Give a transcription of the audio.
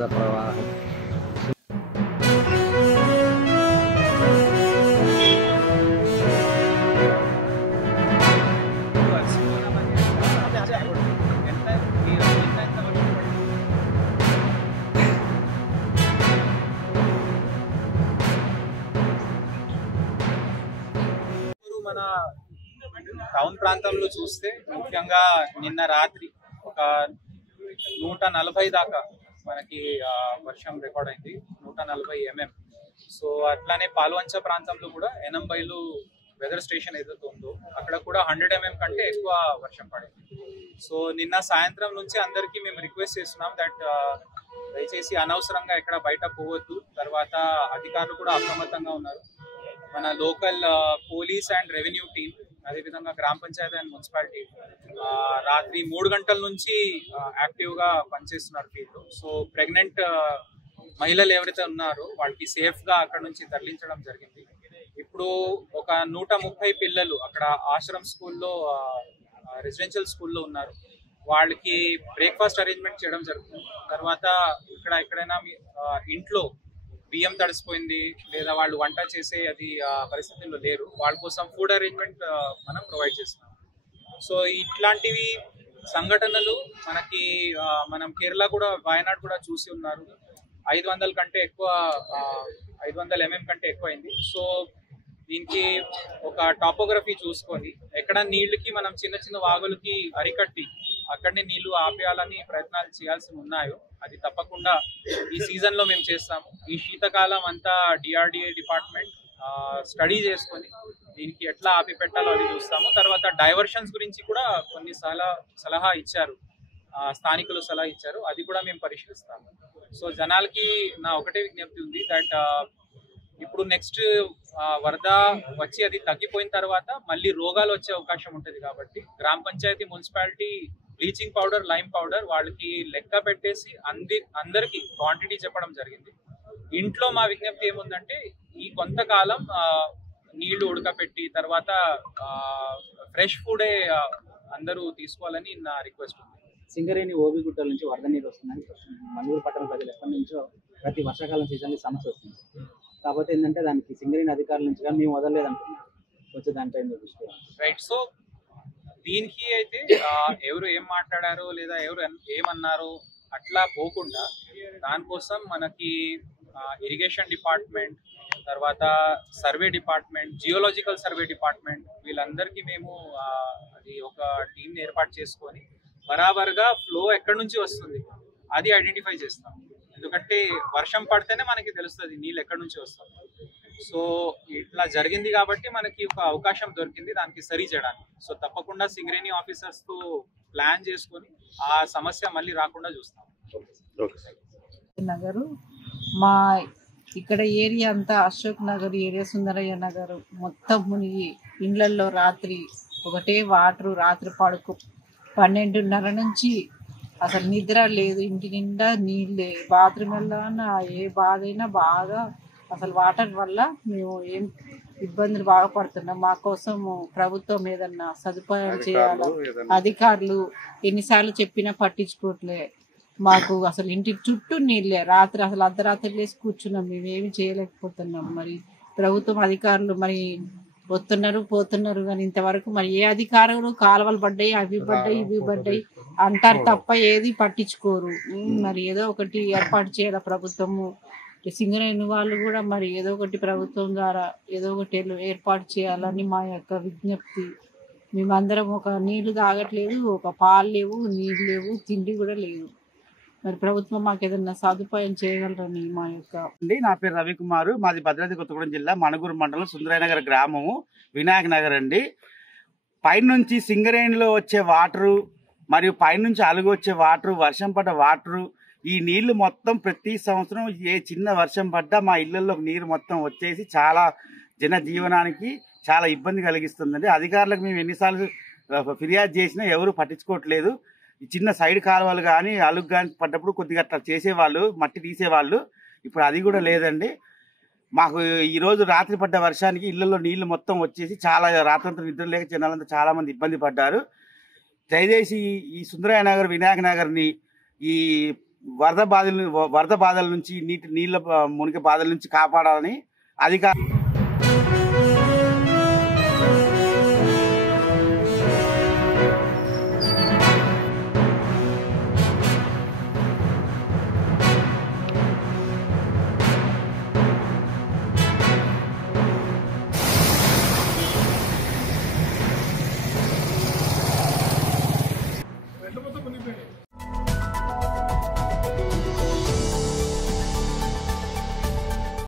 వరద ప్రవాహం. మన టౌన్ ప్రాంతంలో చూస్తే ముఖ్యంగా నిన్న రాత్రి ఒక 140 దాకా మనకి వర్షం రికార్డ్ అయింది, 140 mm. సో అట్లానే పాల్వంచ ప్రాంతంలో కూడా ఎనంబైలు వెదర్ స్టేషన్ ఏదైతే ఉందో అక్కడ కూడా 100 mm కంటే ఎక్కువ వర్షం పడింది. సో నిన్న సాయంత్రం నుంచి అందరికీ మేము రిక్వెస్ట్ చేస్తున్నాం దట్ దయచేసి అనవసరంగా ఎక్కడ బయట పోవద్దు. తర్వాత అధికారులు కూడా అప్రమత్తంగా ఉన్నారు. మన local police and revenue team, అదేవిధంగా గ్రామ పంచాయతీ అండ్ మున్సిపాలిటీ రాత్రి 3 గంటల నుంచి యాక్టివ్గా పనిచేస్తున్నారు ఫీల్డ్లో. సో ప్రెగ్నెంట్ మహిళలు ఎవరైతే ఉన్నారో వాళ్ళకి సేఫ్గా అక్కడ నుంచి తరలించడం జరిగింది. ఇప్పుడు ఒక 130 పిల్లలు అక్కడ ఆశ్రమ్ స్కూల్లో, రెసిడెన్షియల్ స్కూల్లో ఉన్నారు. వాళ్ళకి బ్రేక్ఫాస్ట్ అరేంజ్మెంట్ చేయడం జరుగుతుంది. తర్వాత ఎక్కడైనా ఇంట్లో బియ్యం తడిసిపోయింది లేదా వాళ్ళు వంట చేసే అది పరిస్థితుల్లో లేరు, వాళ్ళ కోసం ఫుడ్ అరేంజ్మెంట్ మనం ప్రొవైడ్ చేస్తున్నాం. సో ఇట్లాంటివి సంఘటనలు మనం కేరళ కూడా, వాయనాడ్ కూడా చూసి ఉన్నారు. 500 కంటే ఎక్కువ, 500 mm కంటే ఎక్కువ అయింది. సో దీనికి ఒక టాపోగ్రఫీ చూసుకొని ఎక్కడ నీళ్ళకి మనం చిన్న చిన్న వాగులకి అరికట్టి అక్కడనే నీళ్లు ఆపేయాలని ప్రయత్నాలు చేయాల్సి ఉన్నాయో అది తప్పకుండా ఈ సీజన్ లో మేము చేస్తాము. ఈ శీతకాలం అంతా డిఆర్డిఏ డిపార్ట్మెంట్ స్టడీ చేసుకొని దీనికి ఎట్లా ఆపి పెట్టాలో అది చూస్తాము. తర్వాత డైవర్షన్స్ గురించి కూడా కొన్ని సలహా ఇచ్చారు, స్థానికులు సలహా ఇచ్చారు, అది కూడా మేము పరిశీలిస్తాము. సో జనాలకి నా ఒకటే విజ్ఞప్తి ఉంది దట్ ఇప్పుడు నెక్స్ట్ వరద వచ్చి అది తగ్గిపోయిన తర్వాత మళ్ళీ రోగాలు వచ్చే అవకాశం ఉంటుంది. కాబట్టి గ్రామ panchayat, municipality bleaching powder, lime powder వాళ్ళకి లెక్క పెట్టేసి అందరికి క్వాంటిటీ చెప్పడం జరిగింది. ఇంట్లో మా విజ్ఞప్తి ఏముందంటే ఈ కొంతకాలం నీళ్లు ఉడకపెట్టి తర్వాత ఫ్రెష్ ఫుడే అందరూ తీసుకోవాలని నా రిక్వెస్ట్ ఉంది. సింగరేణి ఓబిగుట్టల నుంచి వరద నీరు వస్తుందని మనుగూరు పట్టణ ప్రజలు ఎప్పటి నుంచో ప్రతి వర్షాకాలం సీజన్ సమస్య వస్తుంది. కాకపోతే ఏంటంటే దానికి సింగరేణి అధికారుల నుంచి కానీ మేము వదలలేదంటున్నాం. వచ్చే దాంట్లో రైట్. సో దీనికి అయితే ఎవరు ఏం మాట్లాడారో లేదా ఎవరు ఏమన్నారో అట్లా పోకుండా దానికోసం మనకి ఇరిగేషన్ డిపార్ట్మెంట్, తర్వాత survey department, geological survey department వీళ్ళందరికీ మేము అది ఒక టీంని ఏర్పాటు చేసుకొని బరాబర్గా ఫ్లో ఎక్కడి నుంచి వస్తుంది అది ఐడెంటిఫై చేస్తాం. ఎందుకంటే వర్షం పడితేనే మనకి తెలుస్తుంది నీళ్ళు ఎక్కడి నుంచి వస్తుంది. సో ఇట్లా జరిగింది కాబట్టి మనకి ఒక అవకాశం దొరికింది దానికి సరి చేయడానికి. సో తప్పకుండా సింగరేణి ఆఫీసర్స్తో ప్లాన్ చేసుకొని ఆ సమస్య మళ్ళీ రాకుండా చూస్తాం. నగరు మా ఇక్కడ ఏరియా అంతా అశోక్ నగర్ ఏరియా, సుందరయ్య నగర్ మొత్తం మునిగి ఇండ్లల్లో రాత్రి ఒకటే వాటరు. రాత్రి 12:30 నుంచి అసలు నిద్ర లేదు, ఇంటి నిండా నీళ్ళే. బాత్రూమ్ వెళ్ళాలన్నా ఏ బాధ అయినా బాగా అసలు వాటర్ వల్ల మేము ఏం ఇబ్బందులు బాగా పడుతున్నాం. మా కోసం ప్రభుత్వం ఏదన్నా సదుపాయం చేయాలి. అధికారులు ఎన్నిసార్లు చెప్పినా పట్టించుకోవట్లే. మాకు అసలు ఇంటి చుట్టూ నీళ్ళే. రాత్రి అసలు అర్ధరాత్రి లేసి కూర్చున్నాం, మేము ఏమి చేయలేకపోతున్నాం. మరి ప్రభుత్వం అధికారులు మరి వస్తున్నారు పోతున్నారు కానీ ఇంతవరకు మరి ఏ అధికారులు కాలువలు పడ్డాయి, అవి పడ్డాయి, ఇవి పడ్డాయి అంటారు తప్ప ఏది పట్టించుకోరు. మరి ఏదో ఒకటి ఏర్పాటు చేయాలి ప్రభుత్వము. సింగరేణి వాళ్ళు కూడా మరి ఏదో ఒకటి ప్రభుత్వం ద్వారా ఏదో ఒకటి ఏర్పాటు చేయాలని మా యొక్క విజ్ఞప్తి. మేమందరం ఒక నీళ్లు తాగట్లేదు, ఒక పాలు లేవు, నీళ్ళు లేవు, తిండి కూడా లేదు. మరి ప్రభుత్వం మాకు ఏదన్నా సదుపాయం చేయగలరని మా యొక్క. నా పేరు రవికుమారు, మాది భద్రాద్రి కొత్తగూడెం జిల్లా మణుగూరు మండలం సుందరయ్య నగర్ గ్రామము, వినాయక నగర్ అండి. పైనుంచి సింగరేణిలో వచ్చే వాటరు మరియు పైనుంచి అలుగు వచ్చే వాటరు, వర్షం పడ్డ వాటరు, ఈ నీళ్లు మొత్తం ప్రతి సంవత్సరం ఏ చిన్న వర్షం పడ్డా మా ఇళ్లలో నీరు మొత్తం వచ్చేసి చాలా జనజీవనానికి చాలా ఇబ్బంది కలిగిస్తుందండి. అధికారులకు మేము ఎన్నిసార్లు ఫిర్యాదు చేసినా ఎవరు పట్టించుకోవట్లేదు. ఈ చిన్న సైడ్ కాలువలు కానీ అలుగు కానీ పడ్డప్పుడు కొద్దిగా అట్లా చేసేవాళ్ళు, మట్టి తీసేవాళ్ళు. ఇప్పుడు అది కూడా లేదండి. మాకు ఈరోజు రాత్రి పడ్డ వర్షానికి ఇళ్లలో నీళ్లు మొత్తం వచ్చేసి చాలా రాత్రంతా నిద్ర లేక జనాలంతా చాలా మంది ఇబ్బంది పడ్డారు. దయచేసి ఈ సుందరయ్య నగర్, వినాయక నగర్ని ఈ వరద బాధల నుంచి నీళ్ళ మునిగి బాధల నుంచి కాపాడాలని అధికారులు